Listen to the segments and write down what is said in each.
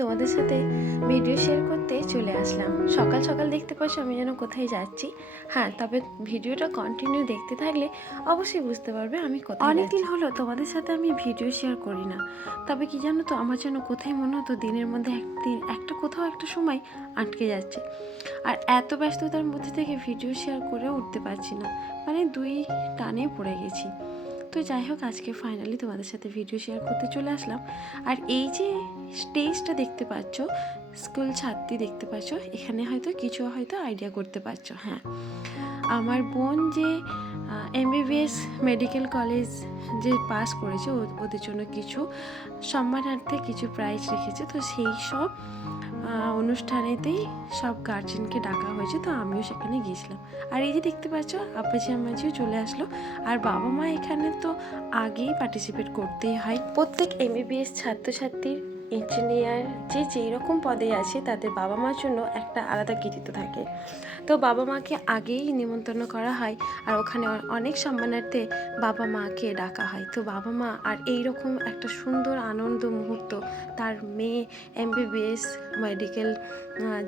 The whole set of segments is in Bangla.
তোমাদের সাথে ভিডিও শেয়ার করতে চলে আসলাম। সকাল সকাল দেখতে পাচ্ছ আমি যেন কোথায় যাচ্ছি। হ্যাঁ, তবে ভিডিওটা কন্টিনিউ দেখতে থাকলে অবশ্যই বুঝতে পারবে আমি কোথায়। অনেকদিন হলো তোমাদের সাথে আমি ভিডিও শেয়ার করি না, তবে কি জানো তো, আমার যেন কোথায় মনে হতো দিনের মধ্যে একদিন কোথাও একটা সময় আটকে যাচ্ছে, আর এত ব্যস্ততার মধ্যে থেকে ভিডিও শেয়ার করে উঠতে পারছি না, মানে দুই টানে পড়ে গেছি। তো যাই হোক, আজকে ফাইনালি তোমাদের সাথে ভিডিও শেয়ার করতে চলে আসলাম। আর এই যে স্টেজটা দেখতে পাচ্ছ, স্কুল ছাত্রী দেখতে পাচ্ছ, এখানে হয়তো আইডিয়া করতে পারছো। হ্যাঁ, আমার বোন যে MBBS মেডিকেল কলেজ যে পাস করেছে, ওদের জন্য কিছু সম্মানার্থে কিছু প্রাইজ রেখেছে। তো সেই সব অনুষ্ঠানেতেই সব গার্জেনকে ডাকা হয়েছে, তো আমিও সেখানে গিয়েছিলাম। আর এই যে দেখতে পাচ্ছ আব্বাজি আম্মাজিও চলে আসলো। আর বাবা মা এখানে তো আগেই পার্টিসিপেট করতেই হয়। প্রত্যেক MBBS ছাত্রছাত্রীর, ইঞ্জিনিয়ার যে যেই রকম পদে আছে তাদের বাবা মার জন্য একটা আলাদা কৃতিত্ব থাকে। তো বাবা মাকে আগেই নিমন্ত্রণ করা হয়, আর ওখানে অনেক সম্মানার্থে বাবা মাকে ডাকা হয়। তো বাবা মা আর এই রকম একটা সুন্দর আনন্দ মুহূর্ত, তার মেয়ে MBBS মেডিকেল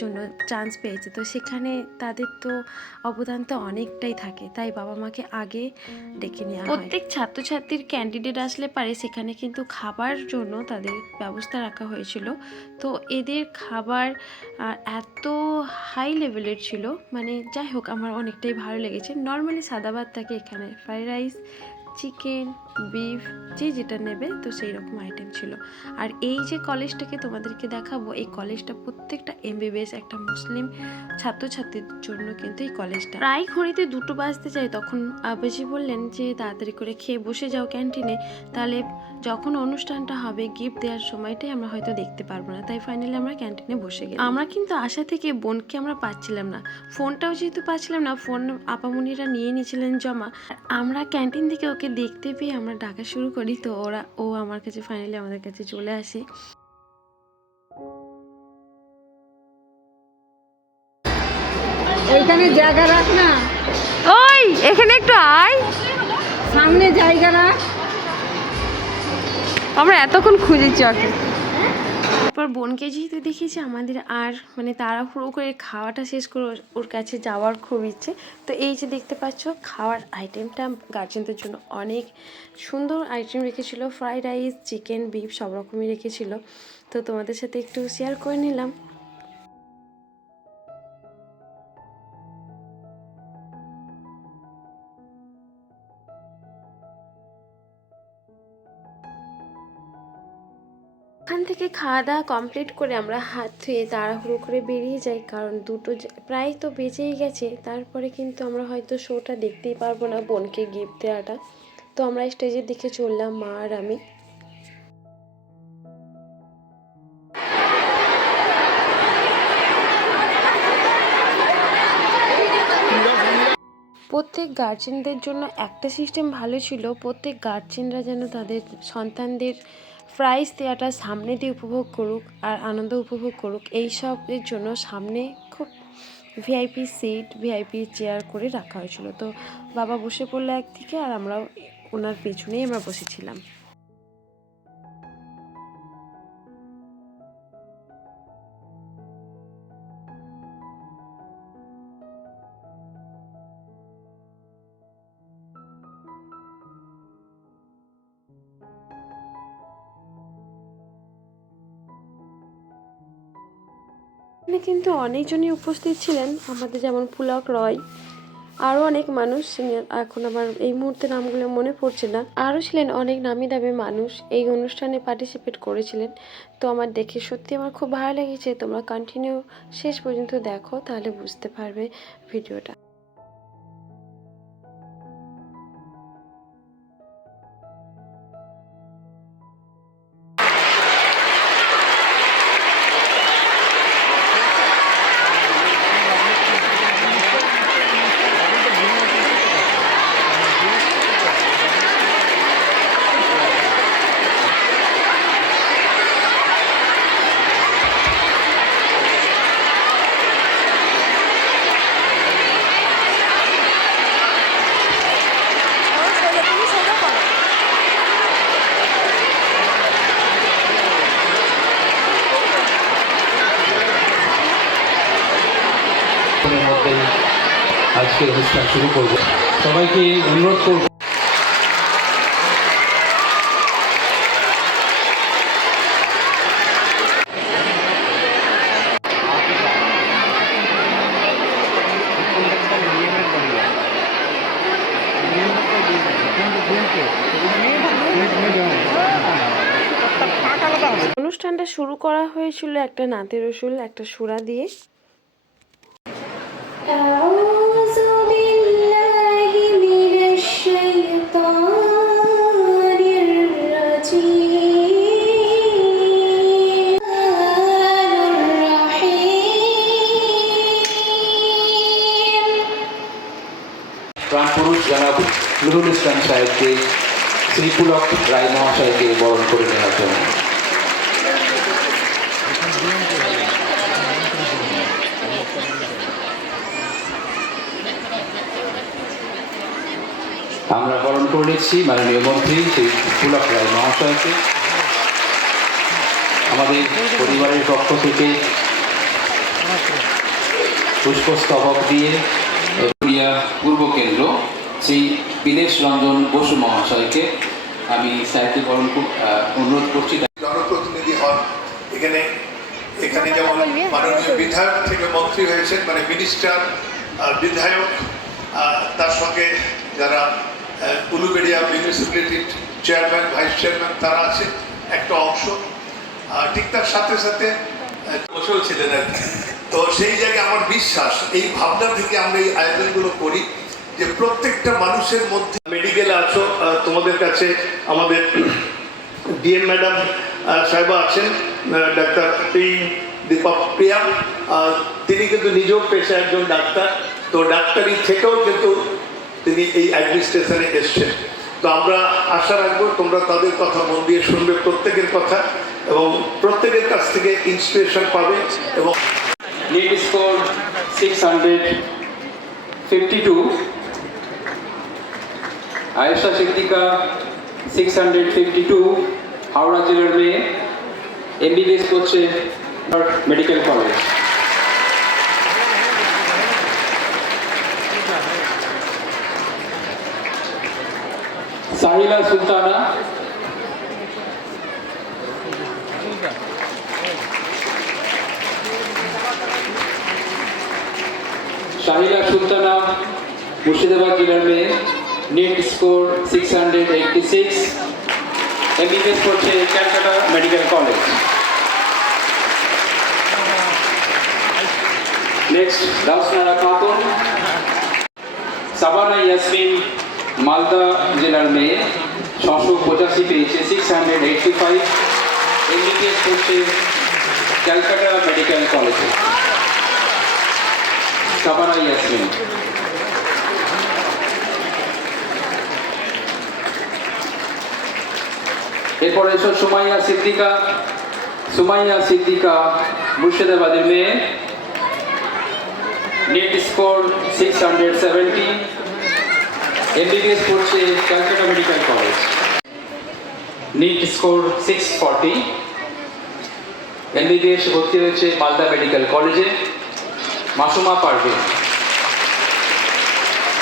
জন্য চান্স পেয়েছে, তো সেখানে তাদের তো অবদান তো অনেকটাই থাকে, তাই বাবা মাকে আগে ডেকে নেওয়া হয়। প্রত্যেক ছাত্রছাত্রীর ক্যান্ডিডেট আসলে পারে সেখানে কিন্তু খাবার জন্য তাদের ব্যবস্থা রাখা হয়েছিল। তো এদের খাবার এত হাই লেভেলের ছিল, মানে যাই হোক আমার অনেকটাই ভালো লেগেছে। নর্মালি সাদা ভাত থাকে, এখানে ফ্রাইড রাইস, চিকেন, বিফ, যে যেটা নেবে তো সেই রকম আইটেম ছিল। আর এই যে কলেজটাকে তোমাদেরকে দেখাবো, এই কলেজটা প্রত্যেকটা MBBS একটা মুসলিম ছাত্রছাত্রীর জন্য কিন্তু এই কলেজটা। প্রায় ঘড়িতে 2টো বাজতে যায়, তখন আব্বাজি বললেন যে তাড়াতাড়ি করে খেয়ে বসে যাও ক্যান্টিনে, তাহলে যখন অনুষ্ঠানটা হবে গিফট দেওয়ার সময়টাই আমরা হয়তো দেখতে পারবো না। তাই ফাইনালি আমরা ক্যান্টিনে বসে গেলাম। আমরা কিন্তু আশা থেকে বোনকে আমরা পাচ্ছিলাম না, ফোনটাও যেহেতু পাচ্ছিলাম না, ফোন আপামনিরা নিয়ে নিয়েছিলেন জমা। আমরা ক্যান্টিন থেকে ওকে দেখতে পেয়ে আমরা ডাকা শুরু করি, তো ও আমার কাছে ফাইনালি আমাদের কাছে চলে আসে। এইখানে জায়গা রাখ না, ওই এখানে একটু আয়, সামনে জায়গা রাখ। আমরা এতক্ষণ খুঁজেছি ওকে। তারপর বোনকে যেহেতু দেখেছি আমাদের আর মানে তাড়াহুড়ো করে খাওয়াটা শেষ করে ওর কাছে যাওয়ার খুব ইচ্ছে। তো এই যে দেখতে পাচ্ছ খাওয়ার আইটেমটা গার্জেনদের জন্য অনেক সুন্দর আইটেম রেখেছিল, ফ্রাইড রাইস, চিকেন, বিফ সব রকমই রেখেছিল। তো তোমাদের সাথে একটু শেয়ার করে নিলাম। ওখান থেকে খাওয়া দাওয়া কমপ্লিট করে আমরা হাত ধুয়ে তাড়াহুড়ো করে বেরিয়ে যাই, কারণ প্রায় তো বেজেই গেছে। তারপরে কিন্তু আমরা হয়তো শোটা দেখতেই পারবো না, বোনকে গিফট দেওয়াটা। তো আমরা স্টেজের দিকে চললাম, মা আর আমি। প্রত্যেক গার্জেনদের জন্য একটা সিস্টেম ভালো ছিল, প্রত্যেক গার্জেনরা যেন তাদের সন্তানদের প্রাইজ দেওয়াটা সামনে দিয়ে উপভোগ করুক আর আনন্দ উপভোগ করুক, এই সবের জন্য সামনে খুব VIP সিট, VIP চেয়ার করে রাখা হয়েছিল। তো বাবা বসে পড়লো একদিকে, আর আমরাও ওনার পেছনেই আমরা বসেছিলাম। এখানে কিন্তু অনেকজনই উপস্থিত ছিলেন, আমাদের যেমন পুলক রয়, আরও অনেক মানুষ, এখন আমার এই মুহূর্তে নামগুলো মনে পড়ছে না, আরও ছিলেন অনেক নামি দামি মানুষ এই অনুষ্ঠানে পার্টিসিপেট করেছিলেন। তো আমার দেখে সত্যি আমার খুব ভালো লেগেছে। তোমরা কন্টিনিউ শেষ পর্যন্ত দেখো, তাহলে বুঝতে পারবে ভিডিওটা। আজকে অনুষ্ঠান শুরু করব। সবাইকে অনুরোধ করব অনুষ্ঠানটা শুরু করা হয়েছিল একটা নাতে রসুল একটা সুরা দিয়ে। أعوذ بالله من الشيطان الرجيم الرحيم প্রাণপুরুষ জনাব নুরুল ইসলাম সাহেবকে শ্রীপুলক রায় মহাশয়কে বরণ করে নেওয়ার জন্য। আমরা বরণ করে নিচ্ছি মাননীয় মন্ত্রী শ্রী পুলক রায় মহাশয়কে। আমাদের পরিবারের পক্ষ থেকে পুষ্পস্তবক দিয়ে পূর্ব কেন্দ্র শ্রী বিদেশ রঞ্জন বসু মহাশয়কে আমি স্যারকে বরণ অনুরোধ করছি। জনপ্রতিনিধি হন এখানে এখানে যেমন মাননীয় বিধায়ক থেকে মন্ত্রী হয়েছেন, মানে মিনিস্টার আর বিধায়ক, তার সঙ্গে যারা উলুবেড়িয়া মিউনিসিপ্যালিটির চেয়ারম্যান ভাইস চেয়ারম্যান তারা আছে একটা অংশ, ঠিক তার সাথে সাথে বসেও ছিলেন আর কি। তো সেই জায়গায় আমার বিশ্বাস এই ভাবনা থেকে আমরা এই আয়োজনগুলো করি যে প্রত্যেকটা মানুষের মধ্যে মেডিকেলে আছো, তোমাদের কাছে আমাদের ডিএম ম্যাডাম সাহেবা আছেন, ডাক্তার দীপক প্রিয়া, তিনি কিন্তু নিজেও পেশা একজন ডাক্তার, তো ডাক্তারি থেকেও কিন্তু তিনি এই অ্যাডমিনিস্ট্রেশনে এসছেন। তো আমরা আশা রাখবো তোমরা তাদের কথা মন দিয়ে শুনবে, প্রত্যেকের কথা, এবং প্রত্যেকের কাছ থেকে ইন্সপিরেশন পাবে। এবং नीट स्कोर 652, आयशा सिद्दीका 652 हावड़ा जिले में MBBS করছে মেডিকেল কলেজ। साहिला सुल्ताना मुर्शिदाबाद जिले में नीट स्कोर 686 MBBS করছে Calcutta medical college. Next Dausnara Khatoon Sabana Yasmin Malda जिले में 685 পেয়েছে 685 MBBS করছে ক্যালকাটা মেডিকেল কলেজে। সাবানা ইয়াসমিন। এরপর এসো সুমাইয়া সিদ্দিকা মুর্শিদাবাদের মেয়ে, नीट स्कोर 670 MBBS করছে Calcutta medical college. NEET score 640 MBBS ভর্তি হয়েছে মালদা মেডিকেল কলেজে মাসুমা পারভিন।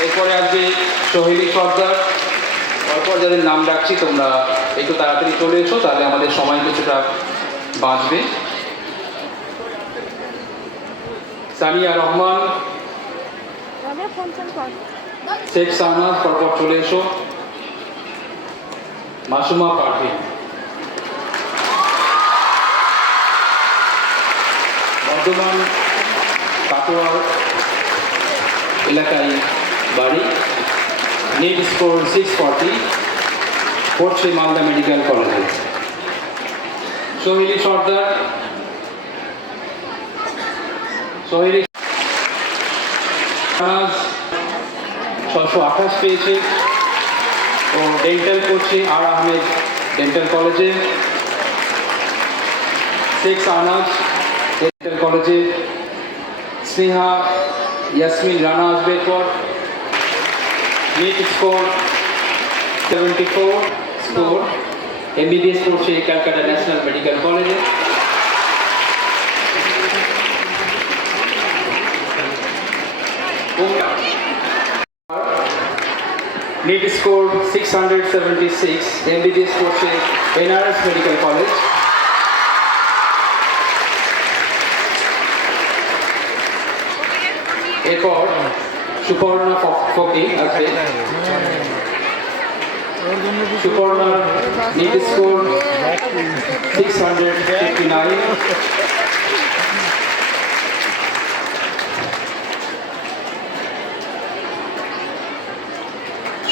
এরপরে আসবে সোহেলি সর্দার। তারপর যাদের নাম ডাকছি তোমরা একটু তাড়াতাড়ি চলে এসো, তাহলে আমাদের সময় কিছুটা বাঁচবে। সামিয়া রহমান, শেখ শাহনাজ, পরপর চলে এসো। মাসুমা পারভিন। বর্ধমান কাটোয়া এলাকায় বাড়ি, नीट स्कोर 640 পড়ছে মালদা মেডিকেল কলেজে। সোহেলি সর্দার, 628 পেয়েছে ও ডেন্টাল করছে আর আহমেদ ডেন্টাল কলেজে। শেখ শাহনাজ ডেন্টাল কলেজে। স্নেহা ইয়াসমিন রানা আসবে পর। नीट स्कोर 74 स्कोर MBBS করছে ক্যালকাটা ন্যাশনাল মেডিকেল কলেজে। NEET scored 676, MBBS করছে NRS Medical College. এরপর সুপর্ণা ফকি আছে। Suparna NEET scored 659.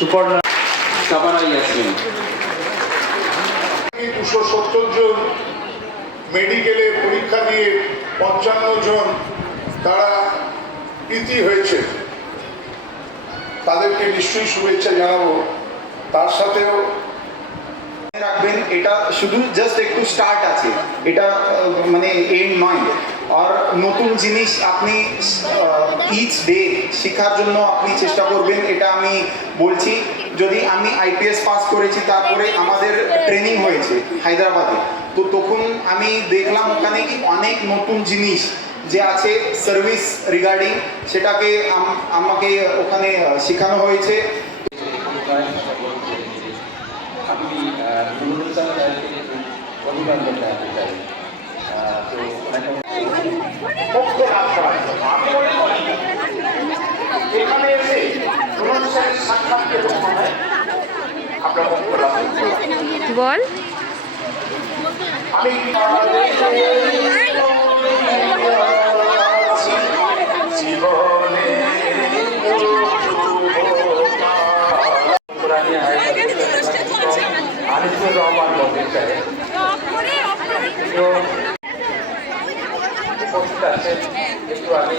সুপর্ণা সাবানা ইয়াসমিন। 270 জন মেডিকেলে পরীক্ষা দিয়ে 55 জন তারা কৃতী হয়েছে, তাদেরকে নিশ্চয়ই শুভেচ্ছা জানাবো। তার সাথেও রাখবেন এটা শুধু জাস্ট একটু স্টার্ট আছে, এটা মানে এন্ড নয়। আর নতুন জিনিস আপনি ইচ ডে শেখার জন্য আপনি চেষ্টা করবেন, এটা আমি বলছি। যদি আমি আইপিএস পাস করেছি, তারপরে আমাদের ট্রেনিং হয়েছে হায়দ্রাবাদে, তো তখন আমি দেখলাম ওখানে কি অনেক নতুন জিনিস যে আছে সার্ভিস রিগার্ডিং, সেটাকে আমাকে ওখানে শেখানো হয়েছে। আপনি অভিনন্দন জানাতে চাই। পক্ষ লাভ করা হয়। আমি মনে করি এখানে এসে কোনো সাক্ষাৎ পেলে মনে হয় আপনার পক্ষ লাভ করতে বল। আমি জীবনে আনিসুর রহমান মন্দির সাহেব উপস্থিত আছেন। একটু আমি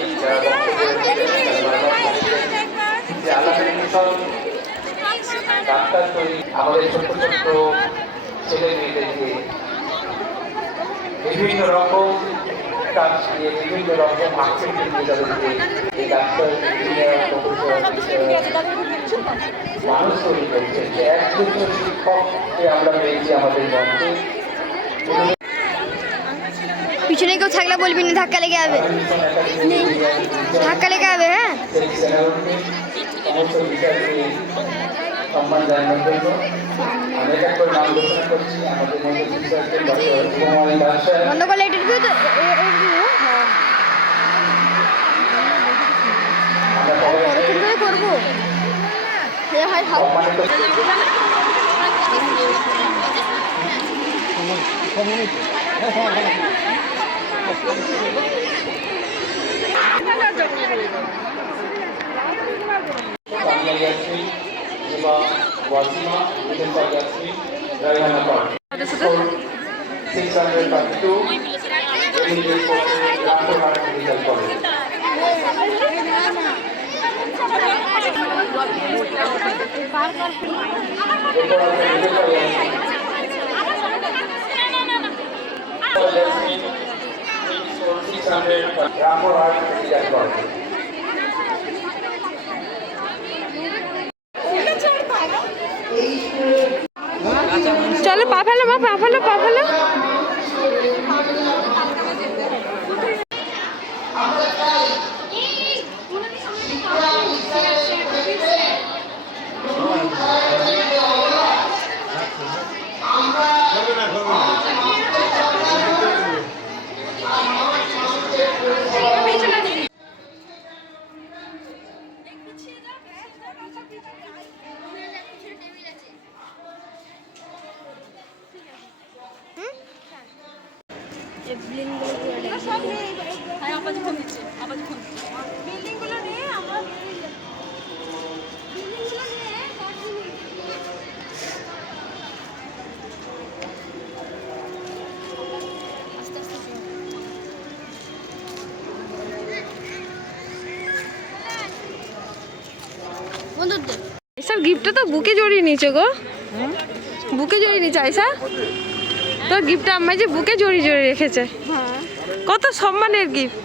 যে আলাদা মিশন ডাক্তার তৈরি আমাদের ছোট্ট ছোট্ট ছেলে মেয়েদেরকে বিভিন্ন রকম কাজ দিয়ে বিভিন্ন রকম আকৃতি দিয়ে তাদেরকে এই ডাক্তার ইঞ্জিনিয়ার প্রফেসর মানুষ তৈরি করেছে। যে একজন শিক্ষককে আমরা পেয়েছি আমাদের মঞ্চে। পিছনে কেউ থাকলে বলবি না, ধাক্কা লেগে যাবে, ধাক্কা লেগে যাবে। হ্যাঁ, সমস্ত বিষয়কে সম্মান জানানোর জন্য আমি এক করে নাম ঘোষণা করছি। আমাদের মধ্যে শিক্ষার্থী ডক্টর কুমারী দাস সাহেব, বন্ধ করলে এটা দিও তো। আমরা সবাই কিভাবে করবো? এ হয় খাও। সম্মানিত সামিয়া ইয়াসমিন, জিবা ওয়াসিমা, মুজফা ইয়াসমিন, রায়হানা পারভীন। 632 MBBS করছে রামপুরহাট মেডিকেল কলেজ। এরপর আছে মুজফা ইয়াসমিন। Yasmin 600 Rampurhat medical college. চলো পা ফেলো, মা পা ফেলো, পা ফেলো। এসব গিফটটা তো বুকে জড়িয়ে নিয়েছে গো, বুকে জড়িয়ে নিয়েছে আয়সা। তোর গিফটটা আম্মা যে বুকে জড়িয়ে জড়িয়ে রেখেছে, কত সম্মানের গিফট।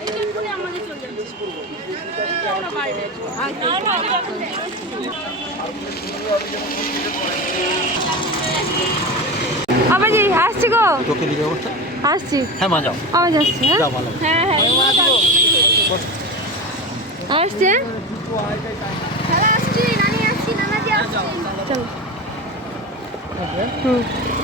আবাজি আসছি গো, আসছি। হ্যাঁ মা যাও, আওয়াজ আসছে। হ্যাঁ হ্যাঁ আসছে। আসছি, নানি আসছি, নানাজি আসছি। চলো হুম